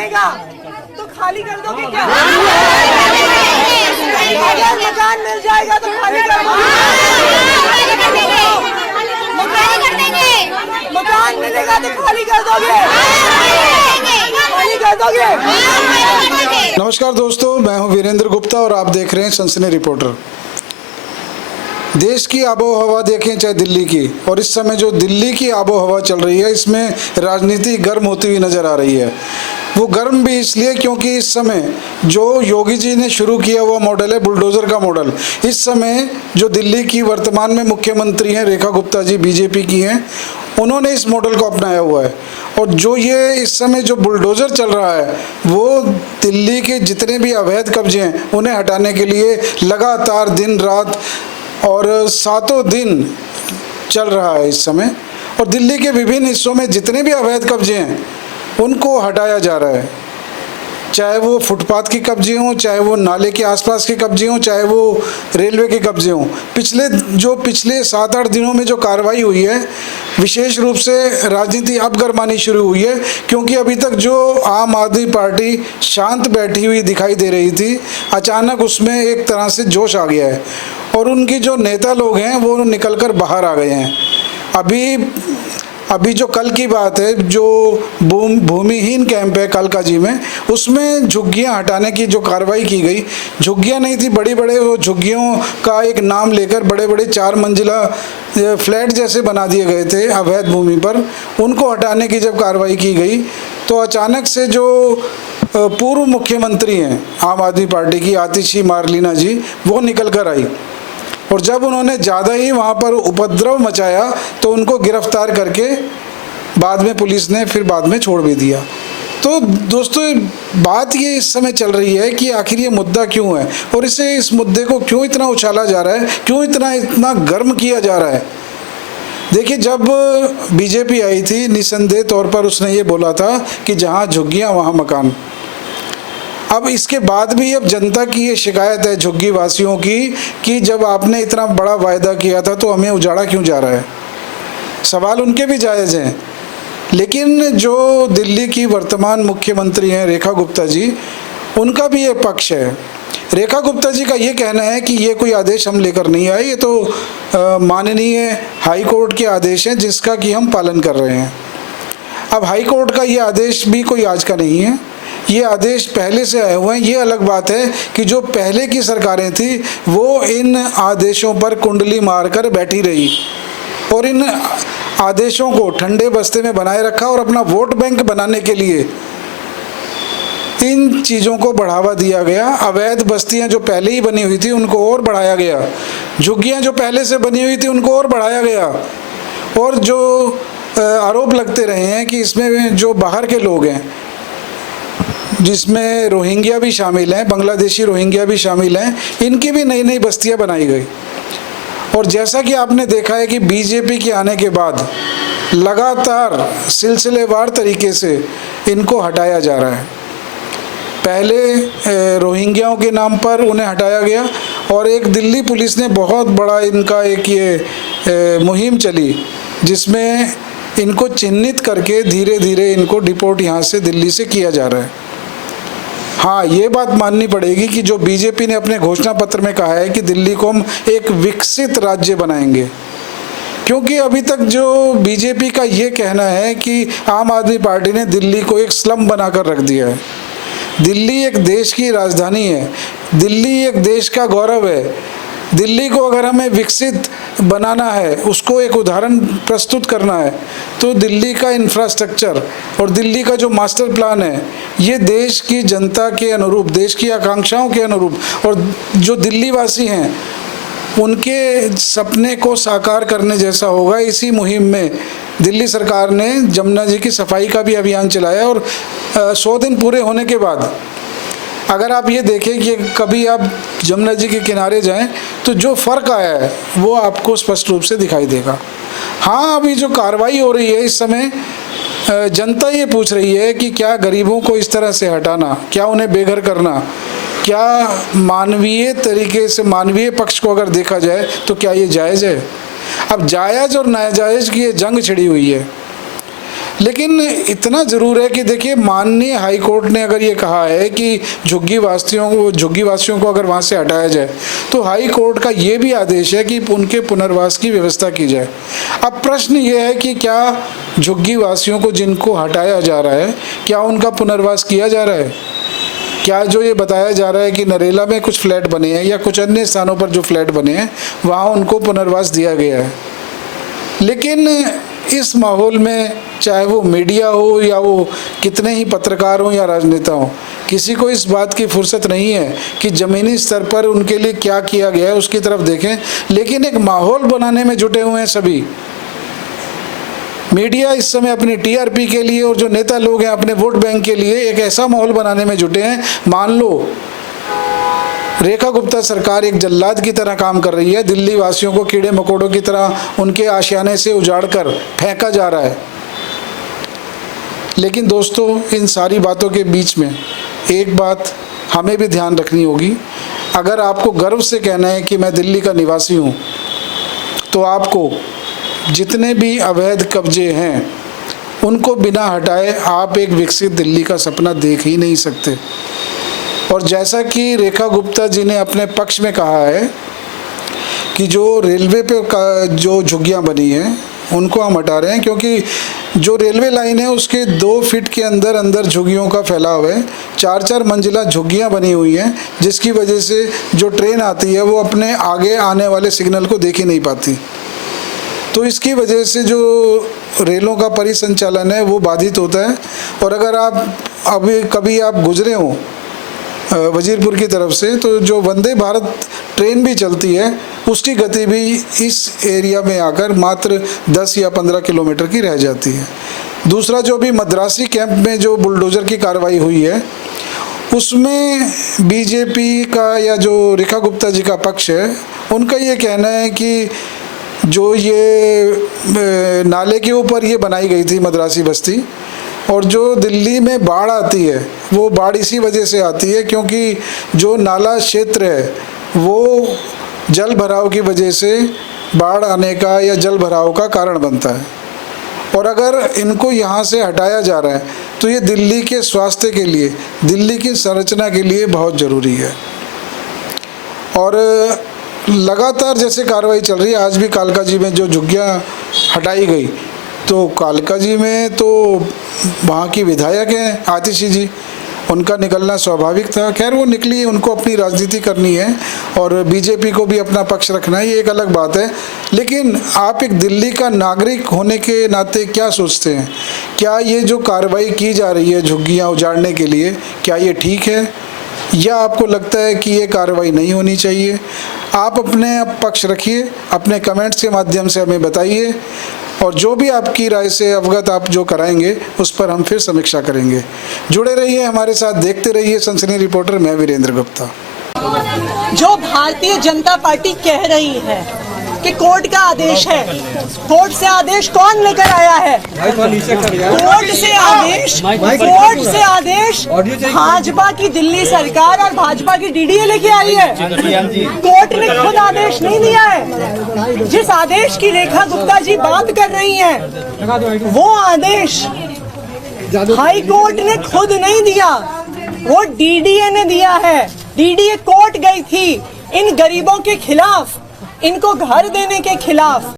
बनेगा तो खाली कर दोगे क्या? अगर मकान मिल जाएगा तो खाली कर दोगे? मकान मिलेगा तो खाली कर दोगे? खाली कर दोगे? नमस्कार दोस्तों, मैं हूं वीरेंद्र गुप्ता और आप देख रहे हैं सनसनी रिपोर्टर। देश की आबो हवा देखें चाहे दिल्ली की, और इस समय जो दिल्ली की आबो हवा चल रही है इसमें राजनीति गर्म होती हुई नज़र आ रही है। वो गर्म भी इसलिए क्योंकि इस समय जो योगी जी ने शुरू किया हुआ मॉडल है बुलडोज़र का मॉडल। इस समय जो दिल्ली की वर्तमान में मुख्यमंत्री हैं रेखा गुप्ता जी, बीजेपी की हैं, उन्होंने इस मॉडल को अपनाया हुआ है। और जो ये इस समय जो बुलडोज़र चल रहा है वो दिल्ली के जितने भी अवैध कब्जे हैं उन्हें हटाने के लिए लगातार दिन रात और सातों दिन चल रहा है इस समय। और दिल्ली के विभिन्न हिस्सों में जितने भी अवैध कब्जे हैं उनको हटाया जा रहा है, चाहे वो फुटपाथ के कब्जे हों, चाहे वो नाले के आसपास के कब्जे हों, चाहे वो रेलवे के कब्जे हों। पिछले 7-8 दिनों में जो कार्रवाई हुई है, विशेष रूप से राजनीति अब गरमानी शुरू हुई है, क्योंकि अभी तक जो आम आदमी पार्टी शांत बैठी हुई दिखाई दे रही थी, अचानक उसमें एक तरह से जोश आ गया है और उनकी जो नेता लोग हैं वो निकल कर बाहर आ गए हैं। अभी जो कल की बात है, जो भूमिहीन कैंप है कालकाजी में, उसमें झुग्गियां हटाने की जो कार्रवाई की गई, झुग्गियां नहीं थी, बड़े वो झुग्गियों का एक नाम लेकर बड़े 4 मंजिला फ्लैट जैसे बना दिए गए थे अवैध भूमि पर, उनको हटाने की जब कार्रवाई की गई तो अचानक से जो पूर्व मुख्यमंत्री हैं आम आदमी पार्टी की आतिशी मारलीना जी, वो निकल कर आई और जब उन्होंने ज़्यादा ही वहाँ पर उपद्रव मचाया तो उनको गिरफ्तार करके बाद में पुलिस ने फिर बाद में छोड़ भी दिया। तो दोस्तों, बात ये इस समय चल रही है कि आखिर ये मुद्दा क्यों है और इस मुद्दे को क्यों इतना उछाला जा रहा है, क्यों इतना गर्म किया जा रहा है। देखिए, जब बीजेपी आई थी निसंदेह तौर पर उसने ये बोला था कि जहाँ झुग्गियाँ वहाँ मकान। अब इसके बाद भी अब जनता की ये शिकायत है झुग्गी वासियों की कि जब आपने इतना बड़ा वायदा किया था तो हमें उजाड़ा क्यों जा रहा है। सवाल उनके भी जायज़ हैं, लेकिन जो दिल्ली की वर्तमान मुख्यमंत्री हैं रेखा गुप्ता जी, उनका भी ये पक्ष है। रेखा गुप्ता जी का ये कहना है कि ये कोई आदेश हम लेकर नहीं आए, ये तो माननीय हाई कोर्ट के आदेश हैं जिसका कि हम पालन कर रहे हैं। अब हाई कोर्ट का ये आदेश भी कोई आज का नहीं है, ये आदेश पहले से आए हुए हैं। ये अलग बात है कि जो पहले की सरकारें थी वो इन आदेशों पर कुंडली मारकर बैठी रही और इन आदेशों को ठंडे बस्ते में बनाए रखा और अपना वोट बैंक बनाने के लिए इन चीज़ों को बढ़ावा दिया गया। अवैध बस्तियां जो पहले ही बनी हुई थी उनको और बढ़ाया गया, झुग्गियां जो पहले से बनी हुई थी उनको और बढ़ाया गया। और जो आरोप लगते रहे हैं कि इसमें जो बाहर के लोग हैं, जिसमें रोहिंग्या भी शामिल हैं, बांग्लादेशी रोहिंग्या भी शामिल हैं, इनकी भी नई बस्तियां बनाई गई। और जैसा कि आपने देखा है कि बीजेपी के आने के बाद लगातार सिलसिलेवार तरीके से इनको हटाया जा रहा है। पहले रोहिंग्याओं के नाम पर उन्हें हटाया गया और एक दिल्ली पुलिस ने बहुत बड़ा इनका एक ये मुहिम चली जिसमें इनको चिन्हित करके धीरे धीरे इनको डिपोर्ट यहाँ से दिल्ली से किया जा रहा है। हाँ, ये बात माननी पड़ेगी कि जो बीजेपी ने अपने घोषणा पत्र में कहा है कि दिल्ली को हम एक विकसित राज्य बनाएंगे, क्योंकि अभी तक जो बीजेपी का ये कहना है कि आम आदमी पार्टी ने दिल्ली को एक स्लम बनाकर रख दिया है। दिल्ली एक देश की राजधानी है, दिल्ली एक देश का गौरव है। दिल्ली को अगर हमें विकसित बनाना है, उसको एक उदाहरण प्रस्तुत करना है, तो दिल्ली का इंफ्रास्ट्रक्चर और दिल्ली का जो मास्टर प्लान है ये देश की जनता के अनुरूप, देश की आकांक्षाओं के अनुरूप और जो दिल्ली वासी हैं उनके सपने को साकार करने जैसा होगा। इसी मुहिम में दिल्ली सरकार ने जमुना जी की सफाई का भी अभियान चलाया और 100 दिन पूरे होने के बाद अगर आप ये देखें कि कभी आप जमुना जी के किनारे जाएं तो जो फ़र्क आया है वो आपको स्पष्ट रूप से दिखाई देगा। हाँ, अभी जो कार्रवाई हो रही है इस समय जनता ये पूछ रही है कि क्या गरीबों को इस तरह से हटाना, क्या उन्हें बेघर करना, क्या मानवीय तरीके से, मानवीय पक्ष को अगर देखा जाए तो क्या ये जायज़ है। अब जायज़ और नाजायज़ की ये जंग छिड़ी हुई है, लेकिन इतना ज़रूर है कि देखिए, माननीय हाई कोर्ट ने अगर ये कहा है कि झुग्गी वासियों को अगर वहाँ से हटाया जाए, तो हाई कोर्ट का ये भी आदेश है कि उनके पुनर्वास की व्यवस्था की जाए। अब प्रश्न ये है कि क्या झुग्गी वासियों को जिनको हटाया जा रहा है, क्या उनका पुनर्वास किया जा रहा है? क्या जो ये बताया जा रहा है कि नरेला में कुछ फ्लैट बने हैं या कुछ अन्य स्थानों पर जो फ्लैट बने हैं वहाँ उनको पुनर्वास दिया गया है? लेकिन इस माहौल में चाहे वो मीडिया हो या वो कितने ही पत्रकार हों या राजनेता हों, किसी को इस बात की फुर्सत नहीं है कि ज़मीनी स्तर पर उनके लिए क्या किया गया है उसकी तरफ देखें। लेकिन एक माहौल बनाने में जुटे हुए हैं सभी। मीडिया इस समय अपनी टीआरपी के लिए और जो नेता लोग हैं अपने वोट बैंक के लिए एक ऐसा माहौल बनाने में जुटे हैं, मान लो रेखा गुप्ता सरकार एक जल्लाद की तरह काम कर रही है, दिल्ली वासियों को कीड़े मकोड़ों की तरह उनके आशियाने से उजाड़कर फेंका जा रहा है। लेकिन दोस्तों, इन सारी बातों के बीच में एक बात हमें भी ध्यान रखनी होगी। अगर आपको गर्व से कहना है कि मैं दिल्ली का निवासी हूँ, तो आपको जितने भी अवैध कब्जे हैं उनको बिना हटाए आप एक विकसित दिल्ली का सपना देख ही नहीं सकते। और जैसा कि रेखा गुप्ता जी ने अपने पक्ष में कहा है कि जो रेलवे पे जो झुग्गियाँ बनी हैं उनको हम हटा रहे हैं, क्योंकि जो रेलवे लाइन है उसके 2 फीट के अंदर अंदर झुग्गियों का फैलाव है। 4-4 मंजिला झुग्गियाँ बनी हुई हैं, जिसकी वजह से जो ट्रेन आती है वो अपने आगे आने वाले सिग्नल को देख ही नहीं पाती। तो इसकी वजह से जो रेलों का परिसंचालन है वो बाधित होता है। और अगर आप कभी आप गुजरे हों वजीरपुर की तरफ से, तो जो वंदे भारत ट्रेन भी चलती है उसकी गति भी इस एरिया में आकर मात्र 10 या 15 किलोमीटर की रह जाती है। दूसरा, जो भी मद्रासी कैंप में जो बुलडोज़र की कार्रवाई हुई है उसमें बीजेपी का या जो रेखा गुप्ता जी का पक्ष है उनका ये कहना है कि जो ये नाले के ऊपर ये बनाई गई थी मद्रासी बस्ती, और जो दिल्ली में बाढ़ आती है वो बाढ़ इसी वजह से आती है क्योंकि जो नाला क्षेत्र है वो जल भराव की वजह से बाढ़ आने का या जल भराव का कारण बनता है। और अगर इनको यहाँ से हटाया जा रहा है तो ये दिल्ली के स्वास्थ्य के लिए, दिल्ली की संरचना के लिए बहुत ज़रूरी है। और लगातार जैसे कार्रवाई चल रही है, आज भी कालकाजी में जो झुग्गियाँ हटाई गई, तो कालकाजी में तो वहाँ की विधायक हैं आतिशी जी, उनका निकलना स्वाभाविक था। खैर वो निकली, उनको अपनी राजनीति करनी है और बीजेपी को भी अपना पक्ष रखना है, ये एक अलग बात है। लेकिन आप एक दिल्ली का नागरिक होने के नाते क्या सोचते हैं? क्या ये जो कार्रवाई की जा रही है झुग्गियाँ उजाड़ने के लिए, क्या ये ठीक है, या आपको लगता है कि ये कार्रवाई नहीं होनी चाहिए? आप अपने पक्ष रखिए, अपने कमेंट्स के माध्यम से हमें बताइए, और जो भी आपकी राय से अवगत आप जो कराएंगे उस पर हम फिर समीक्षा करेंगे। जुड़े रहिए हमारे साथ, देखते रहिए सनसनी रिपोर्टर। मैं वीरेंद्र गुप्ता। जो भारतीय जनता पार्टी कह रही है कि कोर्ट का आदेश है, कोर्ट से आदेश कौन लेकर आया है? कोर्ट से आदेश भाजपा की दिल्ली सरकार और भाजपा की डीडीए लेके आई है। कोर्ट ने खुद आदेश नहीं दिया है। जिस आदेश की रेखा गुप्ता जी बात कर रही हैं, वो आदेश हाई कोर्ट ने खुद नहीं दिया, वो डीडीए ने दिया है। डीडीए कोर्ट गई थी इन गरीबों के खिलाफ, इनको घर देने के खिलाफ।